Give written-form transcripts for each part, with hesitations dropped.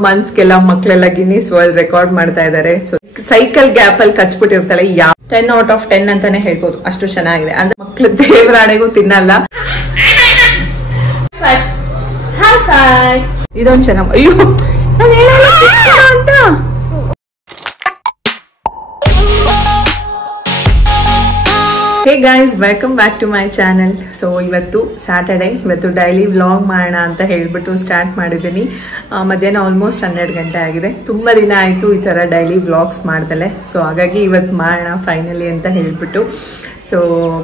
ಮಂತ್ಸ್ಗೆಲ್ಲ ಮಕ್ಕಳೆಲ್ಲ Guinness world record ಮಾಡ್ತಾ ಇದ್ದಾರೆ. ಸೊ ಸೈಕಲ್ ಗ್ಯಾಪ್ ಅಲ್ಲಿ ಕಚ್ಬಿಟ್ಟಿರ್ತಾಳೆ. 10 out of 10 ಅಂತಾನೆ ಹೇಳ್ಬೋದು, ಅಷ್ಟು ಚೆನ್ನಾಗಿದೆ. ಅಂದ್ರೆ ಮಕ್ಳು ದೇವರಾಣೆಗೂ ತಿನ್ನಲ್ಲ. ಇದೊಂದು ಚೆನ್ನಾಗಿ. ಅಯ್ಯೋ ನಾನು ಹೇಳಲ್ಲ ಅಂತ. Hey guys, welcome back to my channel. So ಇವತ್ತು ಸ್ಯಾಟರ್ಡೆ, ಇವತ್ತು ಡೈಲಿ ವ್ಲಾಗ್ ಮಾಡೋಣ ಅಂತ ಹೇಳ್ಬಿಟ್ಟು ಸ್ಟಾರ್ಟ್ ಮಾಡಿದ್ದೀನಿ. ಮಧ್ಯಾಹ್ನ ಆಲ್ಮೋಸ್ಟ್ 12 ಗಂಟೆ ಆಗಿದೆ. ತುಂಬ ದಿನ ಆಯಿತು ಈ ಥರ ಡೈಲಿ ವ್ಲಾಗ್ಸ್ ಮಾಡ್ದಲೆ. ಸೊ ಹಾಗಾಗಿ ಇವತ್ತು ಮಾಡೋಣ ಫೈನಲಿ ಅಂತ ಹೇಳ್ಬಿಟ್ಟು ಸೊ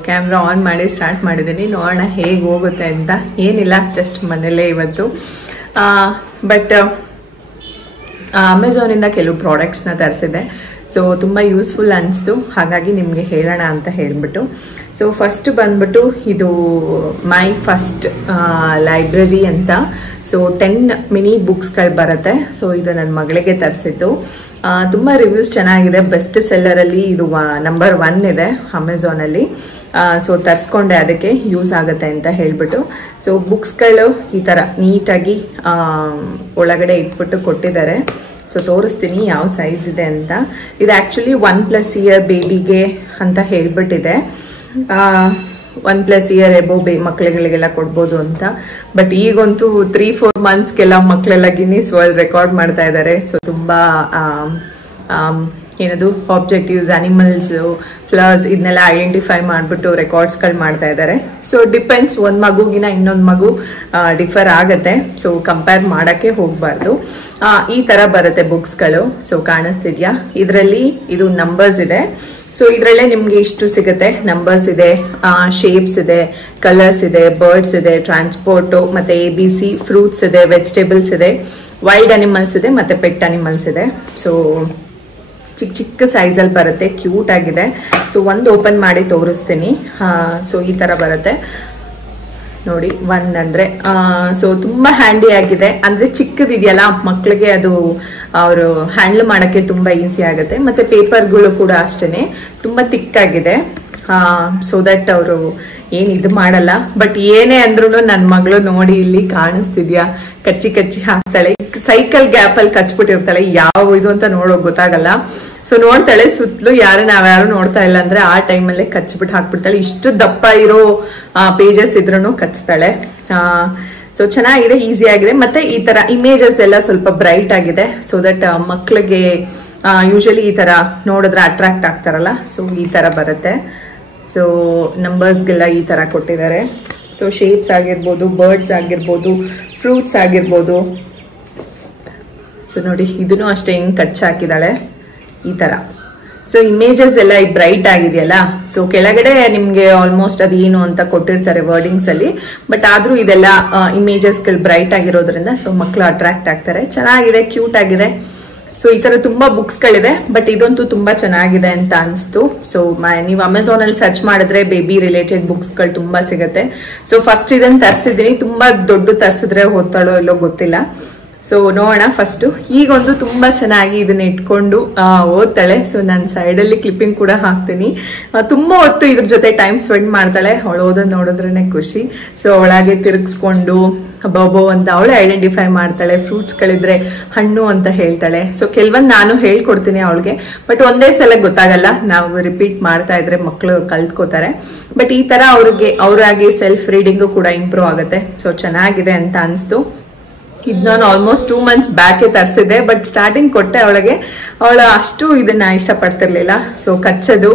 ಕ್ಯಾಮ್ರಾ ಆನ್ ಮಾಡಿ ಸ್ಟಾರ್ಟ್ ಮಾಡಿದ್ದೀನಿ. ನೋಡೋಣ ಹೇಗೆ ಹೋಗುತ್ತೆ ಅಂತ. ಏನಿಲ್ಲ, ಜಸ್ಟ್ ಮನೇಲೇ ಇವತ್ತು. ಬಟ್ ಅಮೆಝಾನಿಂದ ಕೆಲವು ಪ್ರಾಡಕ್ಟ್ಸ್ನ ತರಿಸಿದೆ. ಸೊ ತುಂಬ ಯೂಸ್ಫುಲ್ ಅನಿಸ್ತು, ಹಾಗಾಗಿ ನಿಮಗೆ ಹೇಳೋಣ ಅಂತ ಹೇಳ್ಬಿಟ್ಟು. ಸೊ ಫಸ್ಟ್ ಬಂದ್ಬಿಟ್ಟು ಇದು ಮೈ ಫಸ್ಟ್ ಲೈಬ್ರರಿ ಅಂತ. ಸೊ 10 ಮಿನಿ ಬುಕ್ಸ್ಗಳು ಬರುತ್ತೆ. ಸೊ ಇದು ನನ್ನ ಮಗಳಿಗೆ ತರಿಸಿದ್ದು. ತುಂಬ ರಿವ್ಯೂಸ್ ಚೆನ್ನಾಗಿದೆ. ಬೆಸ್ಟ್ ಸೆಲ್ಲರಲ್ಲಿ ಇದು ನಂಬರ್ 1 ಇದೆ ಅಮೆಝಾನಲ್ಲಿ. ಸೊ ತರಿಸ್ಕೊಂಡೆ, ಅದಕ್ಕೆ ಯೂಸ್ ಆಗುತ್ತೆ ಅಂತ ಹೇಳ್ಬಿಟ್ಟು. ಸೊ ಬುಕ್ಸ್ಗಳು ಈ ಥರ ನೀಟಾಗಿ ಒಳಗಡೆ ಇಟ್ಬಿಟ್ಟು ಕೊಟ್ಟಿದ್ದಾರೆ. ಸೊ ತೋರಿಸ್ತೀನಿ ಯಾವ ಸೈಜ್ ಇದೆ ಅಂತ. ಇದು ಆ್ಯಕ್ಚುಲಿ 1+ ಇಯರ್ ಬೇಬಿಗೆ ಅಂತ ಹೇಳ್ಬಿಟ್ಟಿದೆ. 1+ ಇಯರ್ ಎಬೋ ಮಕ್ಳುಗಳಿಗೆಲ್ಲ ಕೊಡ್ಬೋದು ಅಂತ. ಬಟ್ ಈಗಂತೂ 3-4 ಮಂತ್ಸ್ಗೆಲ್ಲ ಮಕ್ಕಳೆಲ್ಲ ಗಿನ್ನಿಸ್ ವರ್ಲ್ಡ್ ರೆಕಾರ್ಡ್ ಮಾಡ್ತಾ ಇದ್ದಾರೆ. ಸೊ ತುಂಬ ಏನದು ಆಬ್ಜೆಕ್ಟಿವ್ಸ್, ಅನಿಮಲ್ಸ್, ಫ್ಲವರ್ಸ್ ಇದನ್ನೆಲ್ಲ ಐಡೆಂಟಿಫೈ ಮಾಡಿಬಿಟ್ಟು ರೆಕಾರ್ಡ್ಸ್ಗಳು ಮಾಡ್ತಾ ಇದ್ದಾರೆ. ಸೊ ಡಿಪೆಂಡ್ಸ್, ಒಂದು ಮಗುಗಿನ ಇನ್ನೊಂದು ಮಗು ಡಿಫರ್ ಆಗುತ್ತೆ. ಸೊ ಕಂಪೇರ್ ಮಾಡೋಕ್ಕೆ ಹೋಗಬಾರ್ದು. ಈ ಥರ ಬರುತ್ತೆ ಬುಕ್ಸ್ಗಳು. ಸೊ ಕಾಣಿಸ್ತಿದ್ಯಾ, ಇದರಲ್ಲಿ ಇದು ನಂಬರ್ಸ್ ಇದೆ. ಸೊ ಇದರಲ್ಲೇ ನಿಮಗೆ ಇಷ್ಟು ಸಿಗುತ್ತೆ. ನಂಬರ್ಸ್ ಇದೆ, ಶೇಪ್ಸ್ ಇದೆ, ಕಲರ್ಸ್ ಇದೆ, ಬರ್ಡ್ಸ್ ಇದೆ, ಟ್ರಾನ್ಸ್ಪೋರ್ಟು, ಮತ್ತು ABC, ಫ್ರೂಟ್ಸ್ ಇದೆ, ವೆಜಿಟೇಬಲ್ಸ್ ಇದೆ, ವೈಲ್ಡ್ ಅನಿಮಲ್ಸ್ ಇದೆ, ಮತ್ತು ಪೆಟ್ ಅನಿಮಲ್ಸ್ ಇದೆ. ಸೊ ಚಿಕ್ಕ ಚಿಕ್ಕ ಸೈಜಲ್ಲಿ ಬರುತ್ತೆ, ಕ್ಯೂಟ್ ಆಗಿದೆ. ಸೊ ಒಂದು ಓಪನ್ ಮಾಡಿ ತೋರಿಸ್ತೀನಿ. ಸೊ ಈ ಥರ ಬರುತ್ತೆ ನೋಡಿ. 1 ಅಂದರೆ ಸೊ ತುಂಬ ಹ್ಯಾಂಡಿ ಆಗಿದೆ. ಅಂದರೆ ಚಿಕ್ಕದಿದೆಯಲ್ಲ, ಮಕ್ಕಳಿಗೆ ಅದು ಅವರು ಹ್ಯಾಂಡಲ್ ಮಾಡೋಕ್ಕೆ ತುಂಬ ಈಸಿ ಆಗುತ್ತೆ. ಮತ್ತು ಪೇಪರ್ಗಳು ಕೂಡ ಅಷ್ಟೇ ತುಂಬ ತಿಕ್ಕಾಗಿದೆ. ಸೊ ದಟ್ ಅವರು ಏನು ಇದು ಮಾಡಲ್ಲ. ಬಟ್ ಏನೇ ಅಂದ್ರೂ ನನ್ನ ಮಗಳು ನೋಡಿ, ಇಲ್ಲಿ ಕಾಣಿಸ್ತಿದ್ಯಾ, ಕಚ್ಚಿ ಕಚ್ಚಿ ಹಾಕ್ತಾಳೆ. ಸೈಕಲ್ ಗ್ಯಾಪ್ ಅಲ್ಲಿ ಕಚ್ಬಿಟ್ಟಿರ್ತಾಳೆ. ಯಾವ ಇದು ಅಂತ ನೋಡೋಕೆ ಗೊತ್ತಾಗಲ್ಲ. ಸೊ ನೋಡ್ತಾಳೆ ಸುತ್ತಲೂ, ನಾವ್ಯಾರು ನೋಡ್ತಾ ಇಲ್ಲ ಅಂದ್ರೆ ಆ ಟೈಮಲ್ಲೇ ಕಚ್ಬಿಟ್ಟು ಹಾಕ್ಬಿಡ್ತಾಳೆ. ಇಷ್ಟು ದಪ್ಪ ಇರೋ ಪೇಜಸ್ ಇದ್ರೂ ಕಚ್ತಾಳೆ. ಸೊ ಚೆನ್ನಾಗಿದೆ, ಈಸಿ ಆಗಿದೆ. ಮತ್ತೆ ಈ ತರ ಇಮೇಜಸ್ ಎಲ್ಲ ಸ್ವಲ್ಪ ಬ್ರೈಟ್ ಆಗಿದೆ. ಸೊ ದಟ್ ಮಕ್ಳಿಗೆ ಯೂಶಲಿ ಈ ತರ ನೋಡಿದ್ರೆ ಅಟ್ರಾಕ್ಟ್ ಆಗ್ತಾರಲ್ಲ. ಸೊ ಈ ತರ ಬರುತ್ತೆ. ಸೊ ನಂಬರ್ಸ್ಗೆಲ್ಲ ಈ ತರ ಕೊಟ್ಟಿದ್ದಾರೆ. ಸೊ ಶೇಪ್ಸ್ ಆಗಿರ್ಬೋದು, ಬರ್ಡ್ಸ್ ಆಗಿರ್ಬೋದು, ಫ್ರೂಟ್ಸ್ ಆಗಿರ್ಬೋದು. ಸೊ ನೋಡಿ, ಇದನ್ನು ಅಷ್ಟೇ ಹಿಂಗೆ ಕಚ್ಚಿ ಹಾಕಿದಾಳೆ ಈ ತರ. ಸೊ ಇಮೇಜಸ್ ಎಲ್ಲ ಬ್ರೈಟ್ ಆಗಿದೆಯಲ್ಲ. ಸೊ ಕೆಳಗಡೆ ನಿಮ್ಗೆ ಆಲ್ಮೋಸ್ಟ್ ಅದೇನು ಅಂತ ಕೊಟ್ಟಿರ್ತಾರೆ ವರ್ಡಿಂಗ್ಸ್ ಅಲ್ಲಿ. ಬಟ್ ಆದ್ರೂ ಇದೆಲ್ಲ ಇಮೇಜಸ್ಗಳು ಬ್ರೈಟ್ ಆಗಿರೋದ್ರಿಂದ ಸೊ ಮಕ್ಕಳು ಅಟ್ರಾಕ್ಟ್ ಆಗ್ತಾರೆ. ಚೆನ್ನಾಗಿದೆ, ಕ್ಯೂಟ್ ಆಗಿದೆ. ಸೊ ಈ ತರ ತುಂಬಾ ಬುಕ್ಸ್ಗಳಿದೆ. ಬಟ್ ಇದಂತೂ ತುಂಬಾ ಚೆನ್ನಾಗಿದೆ ಅಂತ ಅನಿಸ್ತು. ಸೊ ನೀವು ಅಮೆಝಾನ್ ಅಲ್ಲಿ ಸರ್ಚ್ ಮಾಡಿದ್ರೆ ಬೇಬಿ ರಿಲೇಟೆಡ್ ಬುಕ್ಸ್ಗಳು ತುಂಬಾ ಸಿಗುತ್ತೆ. ಸೊ ಫಸ್ಟ್ ಇದನ್ನ ತರಿಸಿದ್ದೀನಿ. ತುಂಬಾ ದೊಡ್ಡ ತರಿಸಿದ್ರೆ ಓದ್ತಾಳೋ ಇಲ್ಲೋ ಗೊತ್ತಿಲ್ಲ. ಸೊ ನೋಡೋಣ ಫಸ್ಟ್. ಈಗೊಂದು ತುಂಬಾ ಚೆನ್ನಾಗಿ ಇದನ್ನ ಇಟ್ಕೊಂಡು ಓದ್ತಾಳೆ. ಸೊ ನಾನು ಸೈಡಲ್ಲಿ ಕ್ಲಿಪ್ಪಿಂಗ್ ಕೂಡ ಹಾಕ್ತೀನಿ. ತುಂಬಾ ಹೊತ್ತು ಇದ್ರ ಜೊತೆ ಟೈಮ್ ಸ್ಪೆಂಡ್ ಮಾಡ್ತಾಳೆ. ಅವಳು ಓದೋದು ನೋಡಿದ್ರೇನೆ ಖುಷಿ. ಸೊ ಅವಳಾಗೆ ತಿರುಗಿಸ್ಕೊಂಡು ಬಾಬೋ ಅಂತ ಅವಳೇ ಐಡೆಂಟಿಫೈ ಮಾಡ್ತಾಳೆ. ಫ್ರೂಟ್ಸ್ಗಳಿದ್ರೆ ಹಣ್ಣು ಅಂತ ಹೇಳ್ತಾಳೆ. ಸೊ ಕೆಲವೊಂದು ನಾನು ಹೇಳ್ಕೊಡ್ತೀನಿ ಅವಳಿಗೆ. ಬಟ್ ಒಂದೇ ಸಲ ಗೊತ್ತಾಗಲ್ಲ. ನಾವು ರಿಪೀಟ್ ಮಾಡ್ತಾ ಇದ್ರೆ ಮಕ್ಕಳು ಕಲ್ತ್ಕೋತಾರೆ. ಬಟ್ ಈ ತರ ಅವ್ರಾಗಿ ಸೆಲ್ಫ್ ರೀಡಿಂಗು ಕೂಡ ಇಂಪ್ರೂವ್ ಆಗುತ್ತೆ. ಸೊ ಚೆನ್ನಾಗಿದೆ ಅಂತ ಅನಿಸ್ತು. ಇದು ನಾನು ಆಲ್ಮೋಸ್ಟ್ 2 ಮಂತ್ಸ್ ಬ್ಯಾಕೆ ತರಿಸಿದೆ. ಬಟ್ ಸ್ಟಾರ್ಟಿಂಗ್ ಕೊಟ್ಟೆ ಅವಳಿಗೆ. ಅವಳು ಅಷ್ಟು ಇದನ್ನ ಇಷ್ಟಪಡ್ತಿರ್ಲಿಲ್ಲ. ಸೊ ಕಚ್ಚೋದು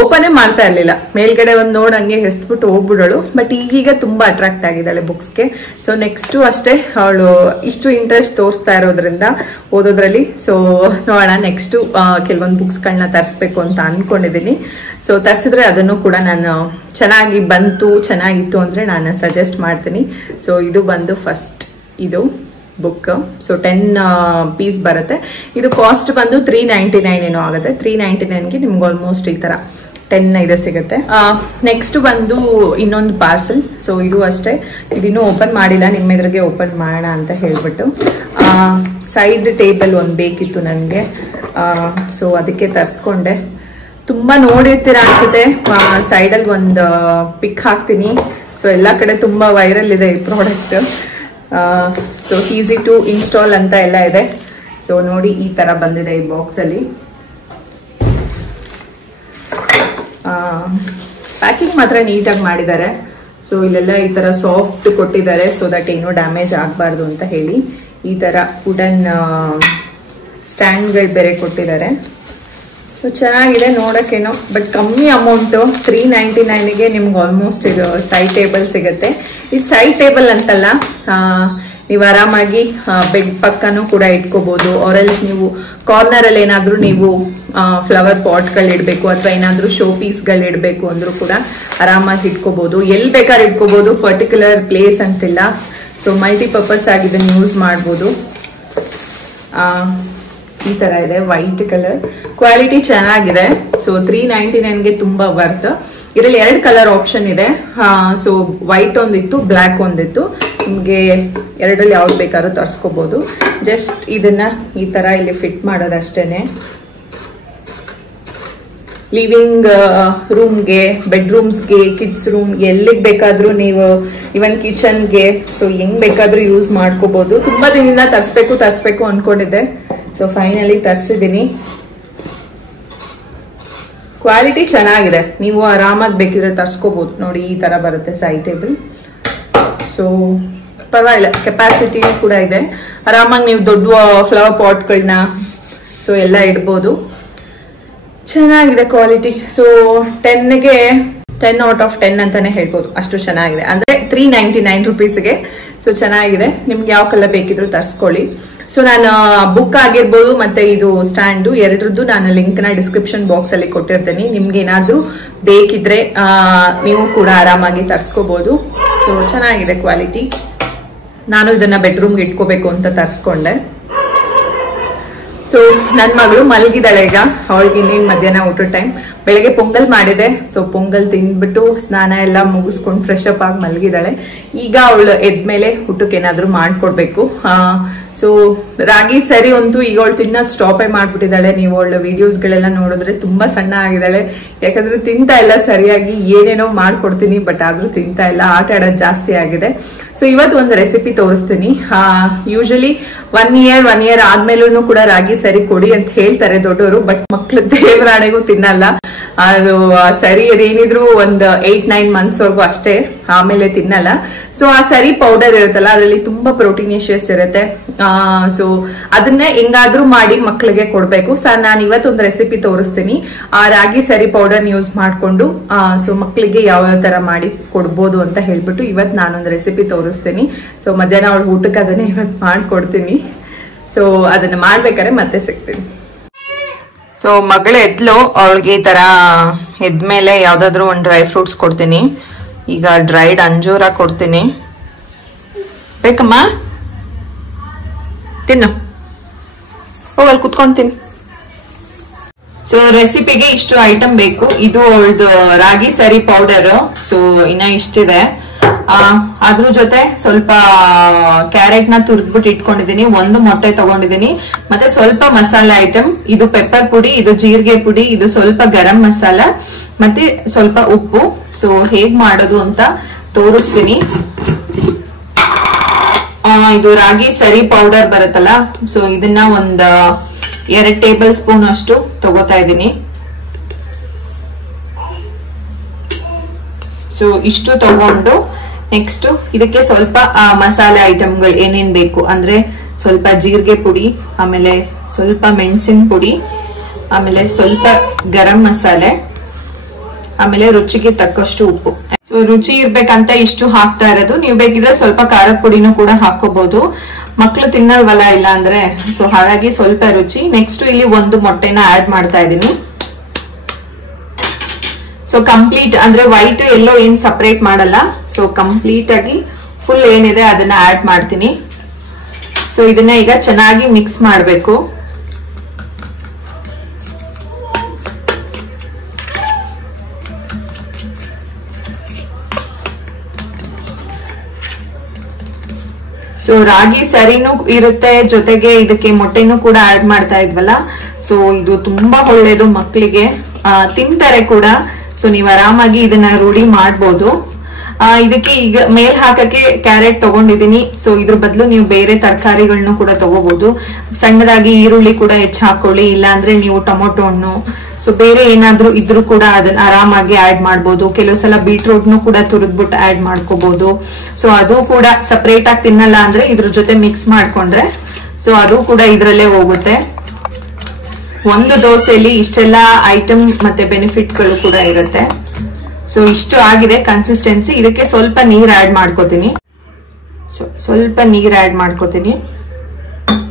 ಓಪನೇ ಮಾಡ್ತಾ ಇರ್ಲಿಲ್ಲ. ಮೇಲ್ಗಡೆ ಒಂದು ನೋಡಂಗೆ ಹೆಸ್ಬಿಟ್ಟು ಹೋಗ್ಬಿಡೋಳು. ಬಟ್ ಈಗೀಗ ತುಂಬಾ ಅಟ್ರಾಕ್ಟ್ ಆಗಿದ್ದಾಳೆ ಬುಕ್ಸ್ಗೆ. ಸೊ ನೆಕ್ಸ್ಟು ಅಷ್ಟೇ, ಅವಳು ಇಷ್ಟು ಇಂಟ್ರೆಸ್ಟ್ ತೋರಿಸ್ತಾ ಇರೋದ್ರಿಂದ ಓದೋದ್ರಲ್ಲಿ. ಸೊ ನೋಡೋಣ ನೆಕ್ಸ್ಟು ಕೆಲವೊಂದು ಬುಕ್ಸ್ಗಳನ್ನ ತರಿಸ್ಬೇಕು ಅಂತ ಅನ್ಕೊಂಡಿದ್ದೀನಿ. ಸೊ ತರಿಸಿದ್ರೆ ಅದನ್ನು ಕೂಡ ನಾನು ಚೆನ್ನಾಗಿ ಬಂತು, ಚೆನ್ನಾಗಿತ್ತು ಅಂದ್ರೆ ನಾನು ಸಜೆಸ್ಟ್ ಮಾಡ್ತೀನಿ. ಸೊ ಇದು ಬಂದು ಫಸ್ಟ್ ಇದು ಬುಕ್. ಸೊ 10 ಪೀಸ್ ಬರುತ್ತೆ. ಇದು ಕಾಸ್ಟ್ ಬಂದು 399 ಏನೋ ಆಗುತ್ತೆ. 399ಗೆ ನಿಮ್ಗೆ ಆಲ್ಮೋಸ್ಟ್ ಈ ತರ 10 ಇದು ಸಿಗುತ್ತೆ. ನೆಕ್ಸ್ಟ್ ಬಂದು ಇನ್ನೊಂದು ಪಾರ್ಸಲ್. ಸೊ ಇದು ಅಷ್ಟೇ, ಇದಿನ್ನೂ ಓಪನ್ ಮಾಡಿಲ್ಲ. ನಿಮ್ಮ ಎದುರಿಗೆ ಓಪನ್ ಮಾಡೋಣ ಅಂತ ಹೇಳ್ಬಿಟ್ಟು. ಸೈಡ್ ಟೇಬಲ್ ಒಂದು ಬೇಕಿತ್ತು ನನಗೆ. ಸೊ ಅದಕ್ಕೆ ತರಿಸ್ಕೊಂಡೆ. ತುಂಬಾ ನೋಡಿರ್ತೀರ ಅನ್ಸುತ್ತೆ. ಸೈಡಲ್ಲಿ ಒಂದು ಪಿಕ್ ಹಾಕ್ತೀನಿ. ಸೊ ಎಲ್ಲ ಕಡೆ ತುಂಬಾ ವೈರಲ್ ಇದೆ ಈ product. So easy to install ಅಂತ ಎಲ್ಲ ಇದೆ. ಸೊ ನೋಡಿ ಈ ತರ ಬಂದಿದೆ ಈ ಬಾಕ್ಸ್ ಅಲ್ಲಿ. ಪ್ಯಾಕಿಂಗ್ ಮಾತ್ರ ನೀಟಾಗಿ ಮಾಡಿದ್ದಾರೆ. ಸೊ ಇಲ್ಲೆಲ್ಲ ಈ ತರ ಸಾಫ್ಟ್ ಕೊಟ್ಟಿದ್ದಾರೆ, ಸೊ ದಟ್ ಏನೋ ಡ್ಯಾಮೇಜ್ ಆಗಬಾರ್ದು ಅಂತ ಹೇಳಿ. ಈ ತರ ವುಡನ್ ಸ್ಟ್ಯಾಂಡ್ಗಳು ಬೇರೆ ಕೊಟ್ಟಿದ್ದಾರೆ. ಸೊ ಚೆನ್ನಾಗಿದೆ ನೋಡೋಕ್ಕೇನೋ, ಬಟ್ ಕಮ್ಮಿ ಅಮೌಂಟು 399ಗೆ ನಿಮ್ಗೆ ಆಲ್ಮೋಸ್ಟ್ ಇದು ಸೈಡ್ ಟೇಬಲ್ ಸಿಗುತ್ತೆ. ಇದು ಸೈಡ್ ಟೇಬಲ್ ಅಂತಲ್ಲ, ನೀವು ಆರಾಮಾಗಿ ಬೆಡ್ ಪಕ್ಕನೂ ಕೂಡ ಇಟ್ಕೋಬಹುದು. ಆರೆಲ್ಸ್ ನೀವು ಕಾರ್ನರ್ ಅಲ್ಲಿ ಏನಾದ್ರೂ ನೀವು ಫ್ಲವರ್ ಪಾಟ್ಗಳು ಇಡಬೇಕು ಅಥವಾ ಏನಾದ್ರೂ ಶೋ ಪೀಸ್ಗಳು ಇಡಬೇಕು ಅಂದ್ರೂ ಕೂಡ ಆರಾಮಾಗಿ ಇಟ್ಕೋಬಹುದು. ಎಲ್ಲಿ ಬೇಕಾದ್ರೆ ಇಟ್ಕೋಬಹುದು, ಪರ್ಟಿಕ್ಯುಲರ್ ಪ್ಲೇಸ್ ಅಂತಿಲ್ಲ. ಸೊ ಮಲ್ಟಿಪರ್ಪಸ್ ಆಗಿ ಇದನ್ನು ಯೂಸ್ ಮಾಡ್ಬೋದು. ಈ ತರ ಇದೆ, ವೈಟ್ ಕಲರ್, ಕ್ವಾಲಿಟಿ ಚೆನ್ನಾಗಿದೆ. ಸೊ 399ಗೆ ತುಂಬಾ ವರ್ತ್. ಇದರಲ್ಲಿ 2 ಕಲರ್ ಆಪ್ಷನ್ ಇದೆ. ಸೊ ವೈಟ್ ಒಂದಿತ್ತು, ಬ್ಲ್ಯಾಕ್ ಒಂದಿತ್ತು. ನಿಮ್ಗೆ ಎರಡರಲ್ಲಿ ಯಾವ್ದು ಬೇಕಾದ್ರೂ ತರಿಸ್ಕೋಬಹುದು. ಜಸ್ಟ್ ಇದನ್ನ ಈ ತರ ಇಲ್ಲಿ ಫಿಟ್ ಮಾಡೋದಷ್ಟೇನೆ. ಲಿವಿಂಗ್ ರೂಮ್ಗೆ, ಬೆಡ್ರೂಮ್ಸ್ಗೆ, ಕಿಡ್ಸ್ ರೂಮ್, ಎಲ್ಲಿಗೆ ಬೇಕಾದ್ರೂ ನೀವು, ಇವನ್ ಕಿಚನ್ಗೆ, ಸೊ ಹೆಂಗ್ ಬೇಕಾದ್ರೂ ಯೂಸ್ ಮಾಡ್ಕೋಬಹುದು. ತುಂಬಾ ದಿನದಿಂದ ತರಿಸ್ಬೇಕು ಅನ್ಕೊಂಡಿದ್ದೆ. So finally ತರಿಸಿದ್ದೀನಿ. ಕ್ವಾಲಿಟಿ ಚೆನ್ನಾಗಿದೆ, ನೀವು ಆರಾಮಾಗಿ ಬೇಕಿದ್ರೆ ತರಿಸ್ಕೋಬಹುದು. ನೋಡಿ ಈ ತರ ಬರುತ್ತೆ ಸೈಡ್ ಟೇಬಲ್. ಸೊ ಪರವಾಗಿಲ್ಲ, ಕೆಪಾಸಿಟಿ ಕೂಡ ಇದೆ. ಆರಾಮಾಗಿ ನೀವು ದೊಡ್ಡ ಫ್ಲವರ್ ಪಾಟ್ಗಳನ್ನ ಸೊ ಎಲ್ಲ ಇಡ್ಬೋದು. ಚೆನ್ನಾಗಿದೆ ಕ್ವಾಲಿಟಿ. ಸೊ 10ಗೆ 10 ಔಟ್ ಆಫ್ 10 ಅಂತಾನೆ ಹೇಳ್ಬೋದು, ಅಷ್ಟು ಚೆನ್ನಾಗಿದೆ. ಅಂದ್ರೆ 399 ರುಪೀಸ್ಗೆ. ಸೊ ಚೆನ್ನಾಗಿದೆ, ನಿಮ್ಗೆ ಯಾವ ಕಲರ್ ಬೇಕಿದ್ರು ತರಿಸ್ಕೊಳ್ಳಿ. ಸೊ ನಾನು ಬುಕ್ ಆಗಿರ್ಬೋದು ಮತ್ತೆ ಇದು ಸ್ಟ್ಯಾಂಡು ಎರಡರದ್ದು ನಾನು ಲಿಂಕ್ ನ ಡಿಸ್ಕ್ರಿಪ್ಷನ್ ಬಾಕ್ಸ್ ಅಲ್ಲಿ ಕೊಟ್ಟಿರ್ತೀನಿ. ನಿಮ್ಗೆ ಏನಾದ್ರೂ ಬೇಕಿದ್ರೆ ನೀವು ಕೂಡ ಆರಾಮಾಗಿ ತರಿಸ್ಕೋಬಹುದು. ಸೊ ಚೆನ್ನಾಗಿದೆ ಕ್ವಾಲಿಟಿ. ನಾನು ಇದನ್ನ ಬೆಡ್ರೂಮ್ಗೆ ಇಟ್ಕೋಬೇಕು ಅಂತ ತರಿಸ್ಕೊಂಡೆ. ಸೊ ನನ್ನ ಮಗಳು ಮಲಗಿದಾಳೆ ಈಗ. ಅವಳಿಗೆ ಇನ್ನೇನು ಮಧ್ಯಾಹ್ನ ಊಟದ ಟೈಮ್. ಬೆಳಗ್ಗೆ ಪೊಂಗಲ್ ಮಾಡಿದೆ. ಸೊ ಪೊಂಗಲ್ ತಿಂದ್ಬಿಟ್ಟು ಸ್ನಾನ ಎಲ್ಲ ಮುಗಿಸ್ಕೊಂಡು ಫ್ರೆಶ್ ಅಪ್ ಆಗಿ ಮಲಗಿದಾಳೆ. ಈಗ ಅವಳು ಎದ್ಮೇಲೆ ಊಟಕ್ಕೆ ಏನಾದ್ರು ಮಾಡ್ಕೊಡ್ಬೇಕು. ಸೊ ರಾಗಿ ಸರಿ ಅಂತೂ ಈಗ ಅವಳು ತಿನ್ನೋದು ಸ್ಟಾಪೇ ಮಾಡ್ಬಿಟ್ಟಿದ್ದಾಳೆ. ನೀವು ಅವಳ ವಿಡಿಯೋಸ್ಗಳೆಲ್ಲ ನೋಡಿದ್ರೆ ತುಂಬಾ ಸಣ್ಣ ಆಗಿದ್ದಾಳೆ. ಯಾಕಂದ್ರೆ ತಿಂತಾ ಇಲ್ಲ ಸರಿಯಾಗಿ. ಏನೇನೋ ಮಾಡ್ಕೊಡ್ತೀನಿ ಬಟ್ ಆದ್ರೂ ತಿಂತಾ ಇಲ್ಲ, ಆಟ ಆಡೋದು ಜಾಸ್ತಿ ಆಗಿದೆ. ಸೊ ಇವತ್ತು ಒಂದು ರೆಸಿಪಿ ತೋರಿಸ್ತೀನಿ. ಯೂಶಲಿ 1 ಇಯರ್ ಆದ್ಮೇಲೂ ಕೂಡ ರಾಗಿ ಸರಿ ಕೊಡಿ ಅಂತ ಹೇಳ್ತಾರೆ ದೊಡ್ಡವರು, ಬಟ್ ಮಕ್ಳು ದೇವರಾಣೆಗೂ ತಿನ್ನಲ್ಲ. ಅದು ಸರಿ ಅದೇನಿದ್ರು ಒಂದು 8-9 ಮಂತ್ಸ್ ವರ್ಗು ಅಷ್ಟೇ, ಆಮೇಲೆ ತಿನ್ನಲ್ಲ. ಸೊ ಆ ಸರಿ ಪೌಡರ್ ಇರುತ್ತಲ್ಲ, ಅದರಲ್ಲಿ ತುಂಬಾ ಪ್ರೋಟೀನಿಯಸ್ ಇರುತ್ತೆ. ಸೊ ಅದನ್ನ ಹೆಂಗಾದ್ರೂ ಮಾಡಿ ಮಕ್ಳಿಗೆ ಕೊಡ್ಬೇಕು. ಸೊ ನಾನು ಇವತ್ತೊಂದು ರೆಸಿಪಿ ತೋರಿಸ್ತೀನಿ. ಆ ರಾಗಿ ಸರಿ ಪೌಡರ್ ಯೂಸ್ ಮಾಡ್ಕೊಂಡು ಸೊ ಮಕ್ಳಿಗೆ ಯಾವ ತರ ಮಾಡಿ ಕೊಡ್ಬೋದು ಅಂತ ಹೇಳ್ಬಿಟ್ಟು ಇವತ್ತು ನಾನೊಂದು ರೆಸಿಪಿ ತೋರಿಸ್ತೀನಿ. ಸೊ ಮಧ್ಯಾಹ್ನ ಅವಳು ಊಟಕ್ಕೆ ಅದನ್ನೇ ಇವತ್ತು ಮಾಡ್ಕೊಡ್ತೀನಿ. ಸೊ ಅದನ್ನ ಮಾಡ್ಬೇಕಾದ್ರೆ ಮತ್ತೆ ಸಿಗ್ತೀನಿ. ಸೊ ಮಗಳು ಎದ್ಲು, ಅವಳಿಗೆ ಈ ತರ ಎದ್ಮೇಲೆ ಯಾವ್ದಾದ್ರು ಒಂದು ಡ್ರೈ ಫ್ರೂಟ್ಸ್ ಕೊಡ್ತೀನಿ. ಈಗ ಡ್ರೈಡ್ ಅಂಜೂರ ಕೊಡ್ತೀನಿ. ಬೇಕಮ್ಮ? ತಿನ್ನು, ಹೋಗಲ್ಲಿ ಕುತ್ಕೊಂತೀನಿ. ಸೊ ರೆಸಿಪಿಗೆ ಇಷ್ಟು ಐಟಮ್ ಬೇಕು. ಇದು ಅವಳದು ರಾಗಿ ಸರಿ ಪೌಡರ್. ಸೊ ಇನ್ನ ಇಷ್ಟಿದೆ. ಅದ್ರ ಜೊತೆ ಸ್ವಲ್ಪ ಕ್ಯಾರೆಟ್ ನ ತುರ್ದ್ಬಿಟ್ಟು ಇಟ್ಕೊಂಡಿದೀನಿ, 1 ಮೊಟ್ಟೆ ತಗೊಂಡಿದೀನಿ, ಮತ್ತೆ ಸ್ವಲ್ಪ ಮಸಾಲೆ ಐಟಮ್. ಇದು ಪೆಪ್ಪರ್ ಪುಡಿ, ಇದು ಜೀರಿಗೆ ಪುಡಿ, ಇದು ಸ್ವಲ್ಪ ಗರಂ ಮಸಾಲ, ಮತ್ತೆ ಸ್ವಲ್ಪ ಉಪ್ಪು. ಸೊ ಹೇಗ್ ಮಾಡೋದು ಅಂತ ತೋರಿಸ್ತೀನಿ. ಇದು ರಾಗಿ ಸರಿ ಪೌಡರ್ ಬರುತ್ತಲ್ಲ, ಸೊ ಇದನ್ನ ಒಂದ್ 2 ಟೇಬಲ್ ಸ್ಪೂನ್ ಅಷ್ಟು ತಗೋತಾ ಇದ್ದೀನಿ. ಸೊ ಇಷ್ಟು ತಗೊಂಡು ನೆಕ್ಸ್ಟ್ ಇದಕ್ಕೆ ಸ್ವಲ್ಪ ಮಸಾಲೆ ಐಟಮ್ಗಳು ಏನೇನ್ ಬೇಕು ಅಂದ್ರೆ ಸ್ವಲ್ಪ ಜೀರಿಗೆ ಪುಡಿ, ಆಮೇಲೆ ಸ್ವಲ್ಪ ಮೆಣಸಿನ ಪುಡಿ, ಆಮೇಲೆ ಸ್ವಲ್ಪ ಗರಂ ಮಸಾಲೆ, ಆಮೇಲೆ ರುಚಿಗೆ ತಕ್ಕಷ್ಟು ಉಪ್ಪು. ಸೊ ರುಚಿ ಇರ್ಬೇಕಂತ ಇಷ್ಟು ಹಾಕ್ತಾ ಇರೋದು. ನೀವು ಬೇಕಿದ್ರೆ ಸ್ವಲ್ಪ ಖಾರದ ಪುಡಿನೂ ಕೂಡ ಹಾಕೋಬಹುದು. ಮಕ್ಳು ತಿನ್ನಲ್ವಲ್ಲ ಇಲ್ಲ ಅಂದ್ರೆ, ಸೊ ಹಾಗಾಗಿ ಸ್ವಲ್ಪ ರುಚಿ. ನೆಕ್ಸ್ಟ್ ಇಲ್ಲಿ 1 ಮೊಟ್ಟೆನ ಆಡ್ ಮಾಡ್ತಾ ಇದ್ದೀನಿ. ಸೊ ಕಂಪ್ಲೀಟ್ ಅಂದ್ರೆ ವೈಟ್ ಎಲ್ಲೋ ಏನ್ ಸಪರೇಟ್ ಮಾಡಲ್ಲ. ಸೊ ಕಂಪ್ಲೀಟ್ ಆಗಿ ಫುಲ್ ಏನಿದೆ ಅದನ್ನ ಆಡ್ ಮಾಡ್ತೀನಿ. ಸೊ ಇದನ್ನ ಈಗ ಚೆನ್ನಾಗಿ ಮಿಕ್ಸ್ ಮಾಡಬೇಕು. ಸೊ ರಾಗಿ ಸರಿನೂ ಇರುತ್ತೆ, ಜೊತೆಗೆ ಇದಕ್ಕೆ ಮೊಟ್ಟೆನೂ ಕೂಡ ಆಡ್ ಮಾಡ್ತಾ ಇದ್ವಲ್ಲ. ಸೊ ಇದು ತುಂಬಾ ಒಳ್ಳೇದು, ಮಕ್ಕಳಿಗೆ ತಿಂತಾರೆ ಕೂಡ. ಸೊ ನೀವು ಆರಾಮಾಗಿ ಇದನ್ನ ರೂಢಿ ಮಾಡ್ಬೋದು. ಇದಕ್ಕೆ ಈಗ ಮೇಲ್ ಹಾಕಕ್ಕೆ ಕ್ಯಾರೆಟ್ ತಗೊಂಡಿದೀನಿ. ಸೊ ಇದ್ರ ಬದಲು ನೀವು ಬೇರೆ ತರಕಾರಿಗಳನ್ನ ಕೂಡ ತಗೋಬಹುದು. ಸಣ್ಣದಾಗಿ ಈರುಳ್ಳಿ ಕೂಡ ಹೆಚ್ಚು ಹಾಕೊಳ್ಳಿ, ಇಲ್ಲಾಂದ್ರೆ ನೀವು ಟೊಮೊಟೊ ಹಣ್ಣು ಸೊ ಬೇರೆ ಏನಾದ್ರೂ ಇದ್ರೂ ಕೂಡ ಅದನ್ನ ಆರಾಮಾಗಿ ಆಡ್ ಮಾಡ್ಬೋದು. ಕೆಲವು ಸಲ ಬೀಟ್ರೂಟ್ನು ಕೂಡ ತುರಿದ್ಬಿಟ್ಟು ಆಡ್ ಮಾಡ್ಕೋಬಹುದು. ಸೊ ಅದು ಕೂಡ ಸಪರೇಟ್ ಆಗಿ ತಿನ್ನಲ್ಲ ಅಂದ್ರೆ ಇದ್ರ ಜೊತೆ ಮಿಕ್ಸ್ ಮಾಡ್ಕೊಂಡ್ರೆ ಸೊ ಅದು ಕೂಡ ಇದ್ರಲ್ಲೇ ಹೋಗುತ್ತೆ. ಒಂದು ದೋಸೆಯಲ್ಲಿ ಇಷ್ಟೆಲ್ಲ ಐಟಮ್ ಮತ್ತೆ ಬೆನಿಫಿಟ್ಗಳು ಕೂಡ ಇರುತ್ತೆ. ಸೊ ಇಷ್ಟು ಆಗಿದೆ ಕನ್ಸಿಸ್ಟೆನ್ಸಿ. ಇದಕ್ಕೆ ಸ್ವಲ್ಪ ನೀರ್ ಆಡ್ ಮಾಡ್ಕೋತೀನಿ. ಸೊ ಸ್ವಲ್ಪ ನೀರ್ ಆಡ್ ಮಾಡ್ಕೋತೀನಿ.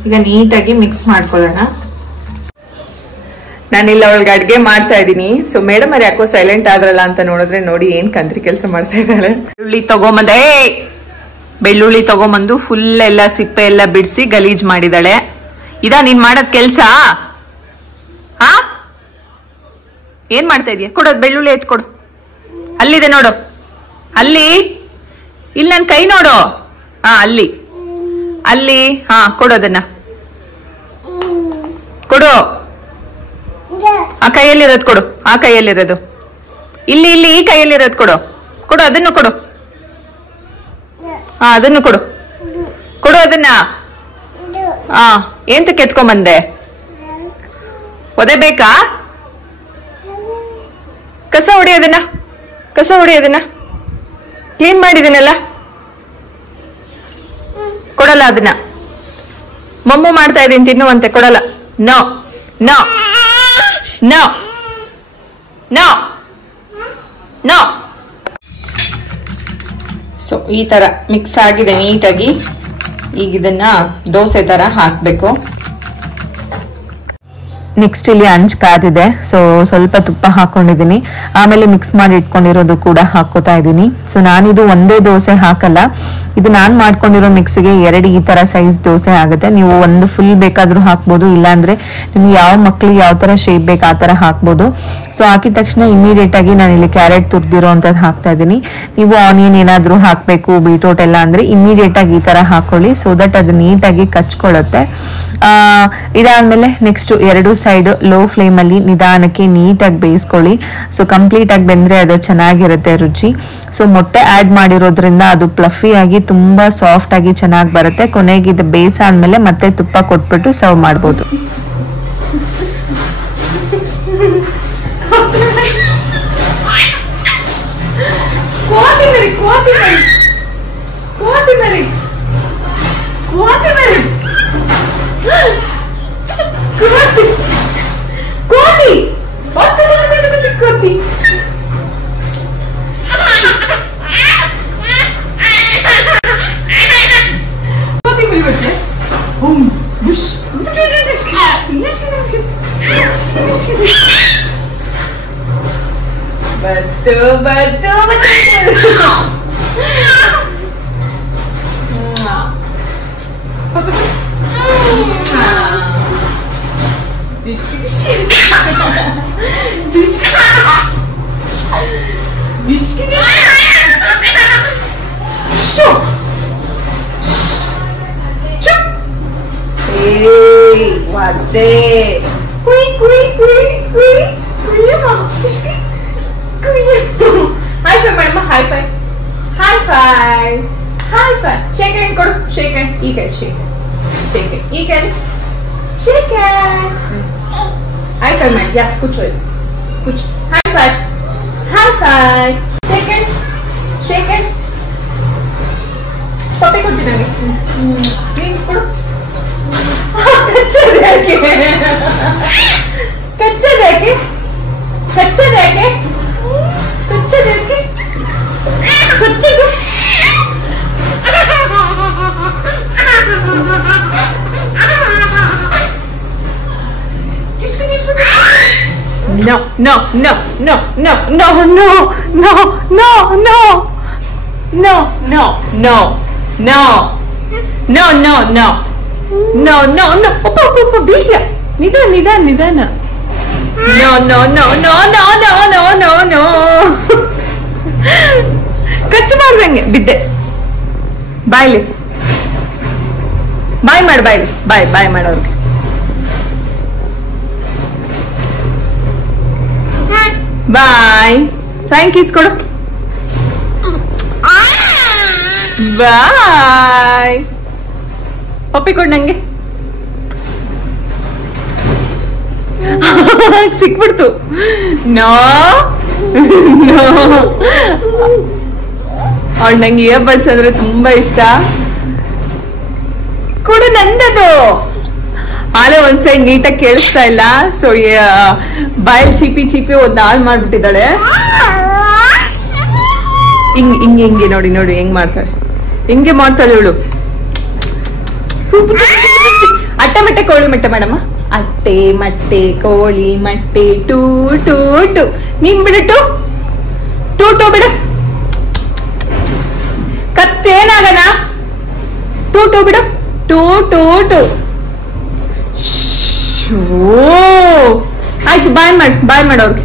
ಈಗ ನೀಟಾಗಿ ಮಿಕ್ಸ್ ಮಾಡ್ಕೊಳ್ಳೋಣ. ನಾನಿಲ್ಲ ಅವಳಿಗೆ ಅಡ್ಗೆ ಮಾಡ್ತಾ ಇದ್ದೀನಿ. ಸೊ ಮೇಡಮ್ ಅವ್ರು ಯಾಕೋ ಸೈಲೆಂಟ್ ಆದ್ರಲ್ಲ ಅಂತ ನೋಡಿದ್ರೆ ನೋಡಿ ಏನ್ ಕಂತ್ರಿ ಕೆಲಸ ಮಾಡ್ತಾ ಇದ್ದಾಳೆ. ಬೆಳ್ಳುಳ್ಳಿ ತಗೊಂಬಂದು ಫುಲ್ ಎಲ್ಲ ಸಿಪ್ಪೆ ಎಲ್ಲ ಬಿಡಿಸಿ ಗಲೀಜ್ ಮಾಡಿದಾಳೆ. ಇದಾ ನೀನ್ ಮಾಡೋದ್ ಕೆಲ್ಸ? ಹಾ ಏನ್ ಮಾಡ್ತಾ ಇದೀಯ? ಕೊಡೋದ್ ಬೆಳ್ಳುಳ್ಳಿ ಎತ್ಕೊಡು. ಅಲ್ಲಿದೆ ನೋಡು, ಅಲ್ಲಿ ಇಲ್ಲಿ ನನ್ ಕೈ ನೋಡು. ಹಾ ಅಲ್ಲಿ ಅಲ್ಲಿ ಹಾ ಕೊಡೋದನ್ನ ಕೊಡು. ಆ ಕೈಯಲ್ಲಿರೋದು ಕೊಡು. ಆ ಕೈಯಲ್ಲಿರೋದು ಇಲ್ಲಿ ಇಲ್ಲಿ ಈ ಕೈಯಲ್ಲಿರೋದು ಕೊಡು. ಕೊಡು ಅದನ್ನು ಕೊಡು. ಹಾ ಅದನ್ನು ಕೊಡು. ಕೊಡು ಅದನ್ನ. ಹಾ ಎಂತಕ್ಕೆ ಎತ್ಕೊಂಬಂದೆ? ಒದೆ ಬೇಕಾ? ಕಸ ಹೊಡಿಯೋದನ್ನ ಕ್ಲೀನ್ ಮಾಡಿದೀನಲ್ಲ. ಕೊಡಲ್ಲ ಅದನ್ನ. ಮಮ್ಮು ಮಾಡ್ತಾ ಇದೀನಿ ತಿನ್ನುವಂತೆ. ಕೊಡಲ್ಲ. No no no no no. So ಈ ತರ ಮಿಕ್ಸ್ ಆಗಿದೆ ನೀಟಾಗಿ. ಈಗ ಇದನ್ನ ದೋಸೆ ತರ ಹಾಕ್ಬೇಕು. ನೆಕ್ಸ್ಟ್ ಇಲ್ಲಿ ಹಂಚ್ ಕಾದಿದೆ. ಸೊ ಸ್ವಲ್ಪ ತುಪ್ಪ ಹಾಕೊಂಡಿದ್ದೀನಿ. ಆಮೇಲೆ ಮಿಕ್ಸ್ ಮಾಡಿ ಇಟ್ಕೊಂಡಿರೋದು ಕೂಡ ಹಾಕೋತಾ ಇದ್ದೀನಿ. ಸೊ ನಾನಿದು ಒಂದೇ ದೋಸೆ ಹಾಕಲ್ಲ. ಇದು ನಾನ್ ಮಾಡ್ಕೊಂಡಿರೋ ಮಿಕ್ಸ್ಗೆ 2 ಈ ತರ ಸೈಜ್ ದೋಸೆ ಆಗುತ್ತೆ. ನೀವು ಒಂದು ಫುಲ್ ಬೇಕಾದ್ರೂ ಹಾಕ್ಬೋದು, ಇಲ್ಲಾಂದ್ರೆ ನಿಮ್ಗೆ ಯಾವ ಮಕ್ಳಿಗೆ ಯಾವ ತರ ಶೇಪ್ ಬೇಕು ಆ ತರ ಹಾಕ್ಬೋದು. ಸೊ ಹಾಕಿದ ತಕ್ಷಣ ಇಮಿಡಿಯೇಟ್ ಆಗಿ ನಾನು ಇಲ್ಲಿ ಕ್ಯಾರೆಟ್ ತುರ್ದಿರೋ ಅಂತದ್ ಹಾಕ್ತಾ ಇದ್ದೀನಿ. ನೀವು ಆನಿಯನ್ ಏನಾದ್ರೂ ಹಾಕ್ಬೇಕು, ಬೀಟ್ರೋಟ್ ಎಲ್ಲ ಅಂದ್ರೆ ಇಮಿಡಿಯೇಟ್ ಆಗಿ ಈ ತರ ಹಾಕೊಳ್ಳಿ. ಸೊ ದಟ್ ಅದು ನೀಟಾಗಿ ಕಚ್ಕೊಳ್ಳುತ್ತೆ. ಇದಾದ್ಮೇಲೆ ನೆಕ್ಸ್ಟ್ 2 ಸೈಡ್ ಲೋ ಫ್ಲೇಮ್ ಅಲ್ಲಿ ನಿಧಾನಕ್ಕೆ ನೀಟಾಗಿ ಬೇಯಿಸ್ಕೊಳ್ಳಿ. ಸೊ ಕಂಪ್ಲೀಟ್ ಆಗಿ ಬೆಂದ್ರೆ ಅದು ಚೆನ್ನಾಗಿರುತ್ತೆ ರುಚಿ. ಸೊ ಮೊಟ್ಟೆ ಆಡ್ ಮಾಡಿರೋದ್ರಿಂದ ಅದು ಪ್ಲಫಿ ಆಗಿ ತುಂಬಾ ಸಾಫ್ಟ್ ಆಗಿ ಚೆನ್ನಾಗಿ ಬರುತ್ತೆ. ಕೊನೆಗೆ ಇದು ಬೇಯಿಸಾದ್ಮೇಲೆ ಮತ್ತೆ ತುಪ್ಪ ಕೊಟ್ಬಿಟ್ಟು ಸರ್ವ್ ಮಾಡ್ಬೋದು. No, no, no, no, no, no, no, no, no, no, no, no, no, no, no, no, no, no, no, no, Papa, beatya, nidana. No, no, no, no, no, no, no, no, no. Kachchu ಮಾಡ್ದಂಗೆ ಬಿದ್ದೆ. ಬಾಯ್ಲಿ. ಬಾಯ್ ಮಾಡು ಬಾಯ್ಲಿ. ಬಾಯ್ ಮಾಡೋರ್ಗೆ. ಬಾಯ್. Thank you ಕೊಡು. ಬಾಯ್. ಪಪ್ಪಿ ಕೊಡ್ ನಂಗೆ. ಸಿಕ್ಬಿಡ್ತು. No ಅವಳು ನಂಗೆ ಇಯರ್ಬಡ್ಸ್ ಅಂದ್ರೆ ತುಂಬಾ ಇಷ್ಟ. ಕೊಡು, ನಂದದು. ಆಲೆ ಒಂದ್ ಸೈಡ್ ನೀಟಾಗಿ ಕೇಳಿಸ್ತಾ ಇಲ್ಲ, ಸೊ ಬಾಯಲ್ ಚೀಪಿ ಚೀಪಿ ಒಂದ್ ಹಾಳು ಮಾಡ್ಬಿಟ್ಟಿದ್ದಾಳೆ. ಹಿಂಗೆ ನೋಡಿ ನೋಡಿ ಹೆಂಗ್ ಮಾಡ್ತಾಳೆ, ಹೆಂಗೆ ಮಾಡ್ತಾಳೆ ಇವಳು. ಅಟ್ಟೆ ಮಟ್ಟೆ ಕೋಳಿ ಮಟ್ಟೆ ಮೇಡಮ್ಮ, ಅಟ್ಟೆ ಮಟ್ಟೆ ಕೋಳಿ ಮಟ್ಟೆ ಟೂ ಟೂ ಟು. ನೀನ್ ಬಿಡು ಟೂ ಟೂ ಟೂ ಬಿಡು. ಕತ್ತೇನಾಗಣ, ಟೂ ಟೂ ಬಿಡು, ಟೂ ಟೂ ಟು. ಆಯ್ತು, ಬಾಯ್ ಮಾಡೋರ್ಗೆ.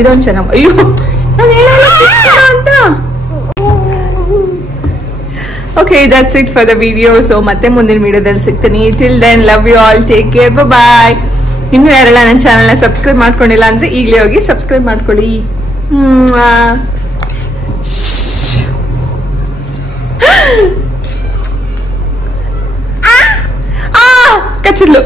ಇದೊಂದು ಚೆನ್ನಾಗಿ. ಅಯ್ಯೋ ನಾನು ಹೇಳಲ್ಲ ಅಂತ. Okay, that's it for the video. So ಮತ್ತೆ ಮುಂದಿನ ವಿಡಿಯೋದಲ್ಲಿ ಸಿಗ್ತೀನಿ. Till then, love you all. Take care. Bye. ಇನ್ನು ಯಾರೆಲ್ಲ ನನ್ನ ಚಾನಲ್ನ ಸಬ್ಸ್ಕ್ರೈಬ್ ಮಾಡ್ಕೊಂಡಿಲ್ಲ ಅಂದ್ರೆ ಈಗಲೇ ಹೋಗಿ ಸಬ್ಸ್ಕ್ರೈಬ್ ಮಾಡ್ಕೊಳ್ಳಿ. ಕಚ್ಚಿದ್ಲು.